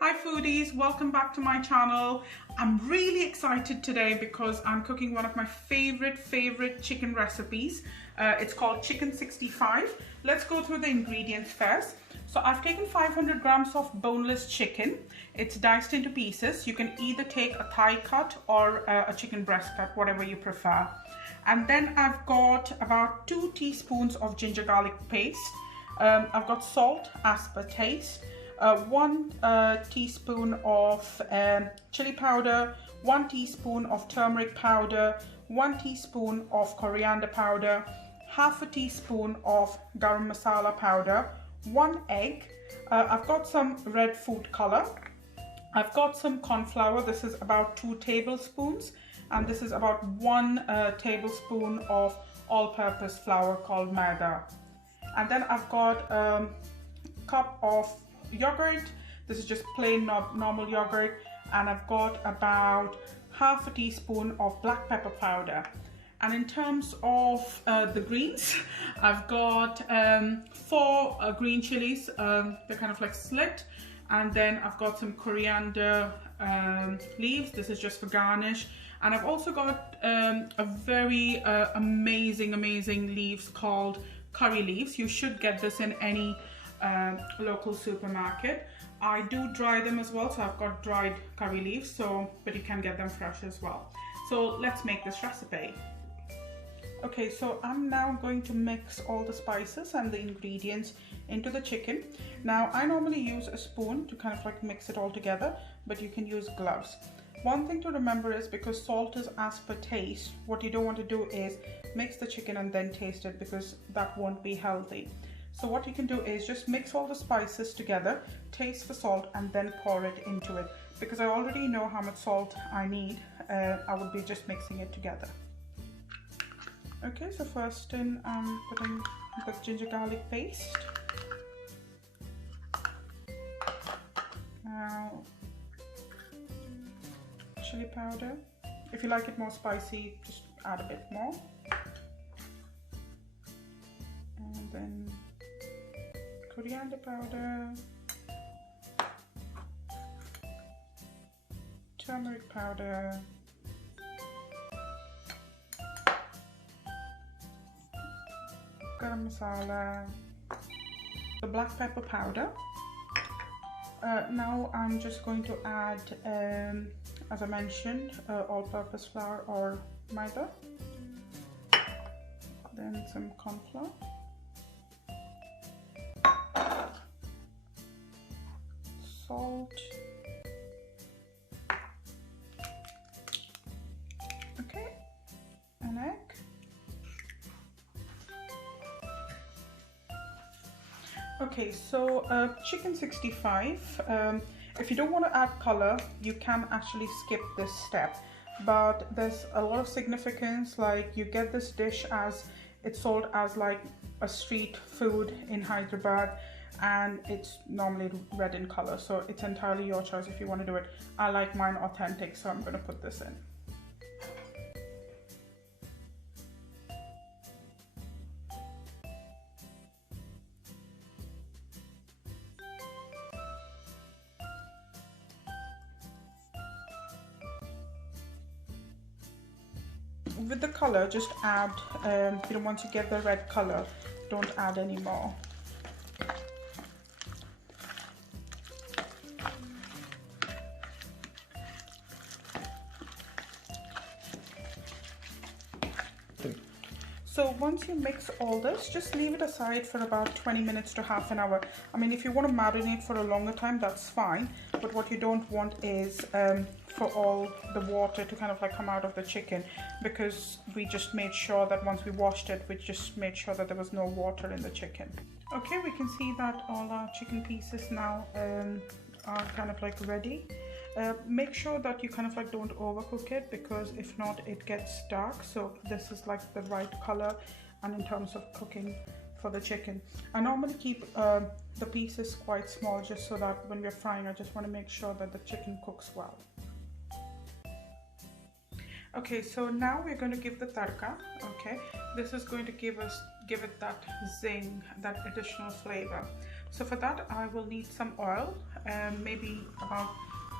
Hi foodies, welcome back to my channel. I'm really excited today because I'm cooking one of my favorite chicken recipes. It's called chicken 65. Let's go through the ingredients first. So I've taken 500 grams of boneless chicken. It's diced into pieces. You can either take a thigh cut or a chicken breast cut, whatever you prefer. And then I've got about 2 teaspoons of ginger garlic paste. I've got salt as per taste. 1 teaspoon of chili powder, 1 teaspoon of turmeric powder, 1 teaspoon of coriander powder, half a teaspoon of garam masala powder, 1 egg. I've got some red food color. I've got some cornflour. This is about 2 tablespoons, and this is about 1 tablespoon of all-purpose flour called maida. And then I've got a cup of yogurt. This is just plain normal yogurt, and I've got about half a teaspoon of black pepper powder. And in terms of the greens, I've got 4 green chilies. They're kind of like slit, and then I've got some coriander leaves. This is just for garnish. And I've also got a very amazing leaves called curry leaves. You should get this in any local supermarket. I do dry them as well, so I've got dried curry leaves, but you can get them fresh as well. So let's make this recipe. Okay, so I'm now going to mix all the spices and the ingredients into the chicken. Now I normally use a spoon to kind of like mix it all together, but you can use gloves. One thing to remember is, because salt is as per taste, what you don't want to do is mix the chicken and then taste it, because that won't be healthy. So what you can do is just mix all the spices together, taste for salt, and then pour it into it. Because I already know how much salt I need, I would be just mixing it together. Okay, so first in I'm putting the ginger garlic paste. Now chili powder. If you like it more spicy, just add a bit more. And then coriander powder, turmeric powder, garam masala, the black pepper powder. Now I'm just going to add, as I mentioned, all-purpose flour or maida, then some cornflour, salt, okay, an egg, okay. So chicken 65, if you don't want to add color, you can actually skip this step, but there's a lot of significance. Like, you get this dish as it's sold as like a street food in Hyderabad, and it's normally red in color, so it's entirely your choice if you want to do it. I like mine authentic, so I'm going to put this in. With the color, just add, once you get the red color, don't add any more. So once you mix all this, just leave it aside for about 20 minutes to half an hour. I mean, if you want to marinate for a longer time, that's fine. But what you don't want is for all the water to kind of like come out of the chicken, because we just made sure that once we washed it, we just made sure that there was no water in the chicken. Okay, we can see that all our chicken pieces now are kind of like ready. Make sure that you kind of like don't overcook it, because if not, it gets dark. So this is like the right color, and in terms of cooking for the chicken, I normally keep the pieces quite small, just so that when we're frying, I just want to make sure that the chicken cooks well. Okay, so now we're going to give the tadka. Okay, this is going to give it that zing, that additional flavor. So for that, I will need some oil. maybe about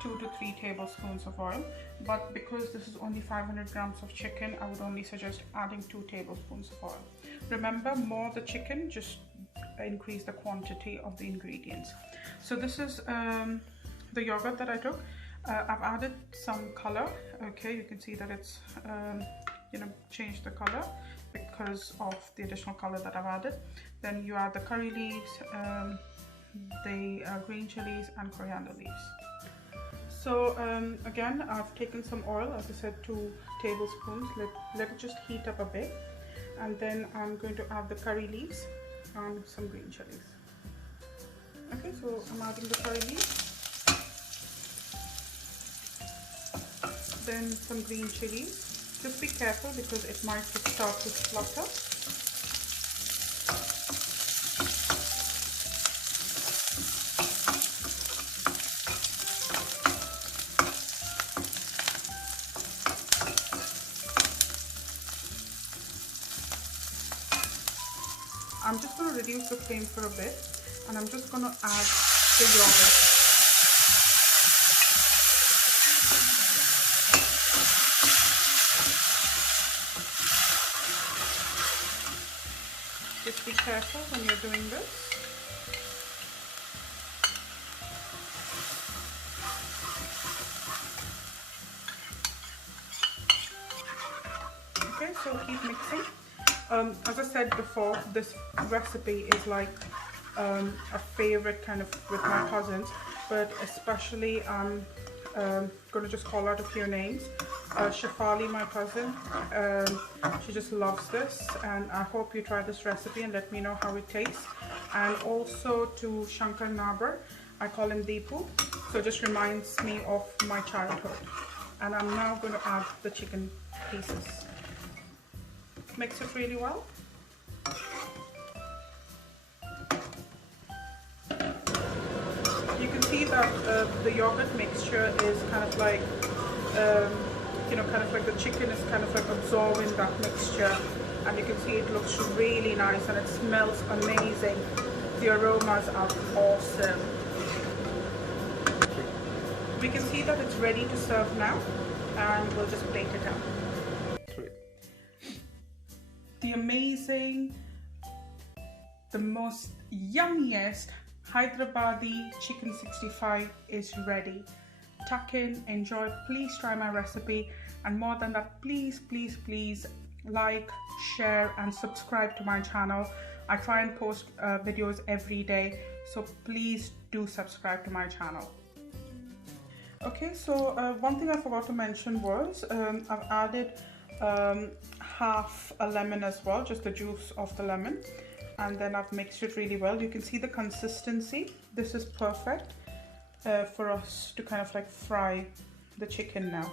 2 to 3 tablespoons of oil, but because this is only 500 grams of chicken, I would only suggest adding 2 tablespoons of oil. Remember, more the chicken, just increase the quantity of the ingredients. So this is the yogurt that I took. I've added some color. Okay, you can see that it's changed the color because of the additional color that I've added. Then you add the curry leaves, the green chilies and coriander leaves. So again, I've taken some oil, as I said, 2 tablespoons. Let it just heat up a bit, and then I'm going to add the curry leaves and some green chilies. Okay, so I'm adding the curry leaves, then some green chilies. Just be careful because it might start to splutter. I'm just going to reduce the flame for a bit, and I'm just going to add the yogurt. Just be careful when you're doing this. Okay, so keep mixing. As I said before, this recipe is like a favorite kind of with my cousins, but especially I'm going to just call out a few names. Shafali, my cousin, she just loves this, and I hope you try this recipe and let me know how it tastes. And also to Shankar Nabar, I call him Deepu, so it just reminds me of my childhood. And I'm now going to add the chicken pieces. Mix it really well. You can see that the yogurt mixture is kind of like, kind of like the chicken is kind of like absorbing that mixture, and you can see it looks really nice and it smells amazing. The aromas are awesome. We can see that it's ready to serve now, and we'll just plate it out. The amazing, the most yummiest Hyderabadi chicken 65 is ready. Tuck in, enjoy, please try my recipe, and more than that, please like, share and subscribe to my channel. I try and post videos every day, so please do subscribe to my channel. Okay, so one thing I forgot to mention was I've added half a lemon as well, just the juice of the lemon, and then I've mixed it really well. You can see the consistency. This is perfect for us to kind of like fry the chicken now.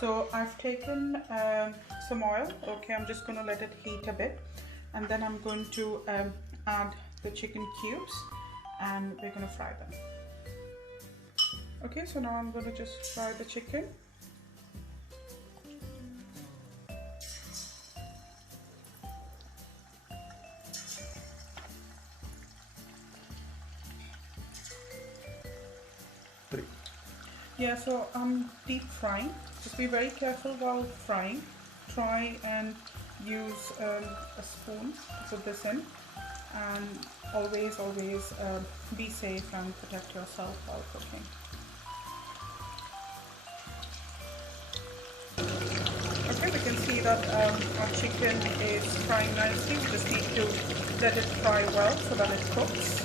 So I've taken some oil. Okay, I'm just going to let it heat a bit, and then I'm going to add the chicken cubes, and we're going to fry them. Okay, so now I'm going to just fry the chicken. Yeah, so I'm deep frying. Just be very careful while frying. Try and use a spoon to put this in, and always be safe and protect yourself while cooking. Okay, we can see that our chicken is frying nicely. We just need to let it fry well so that it cooks.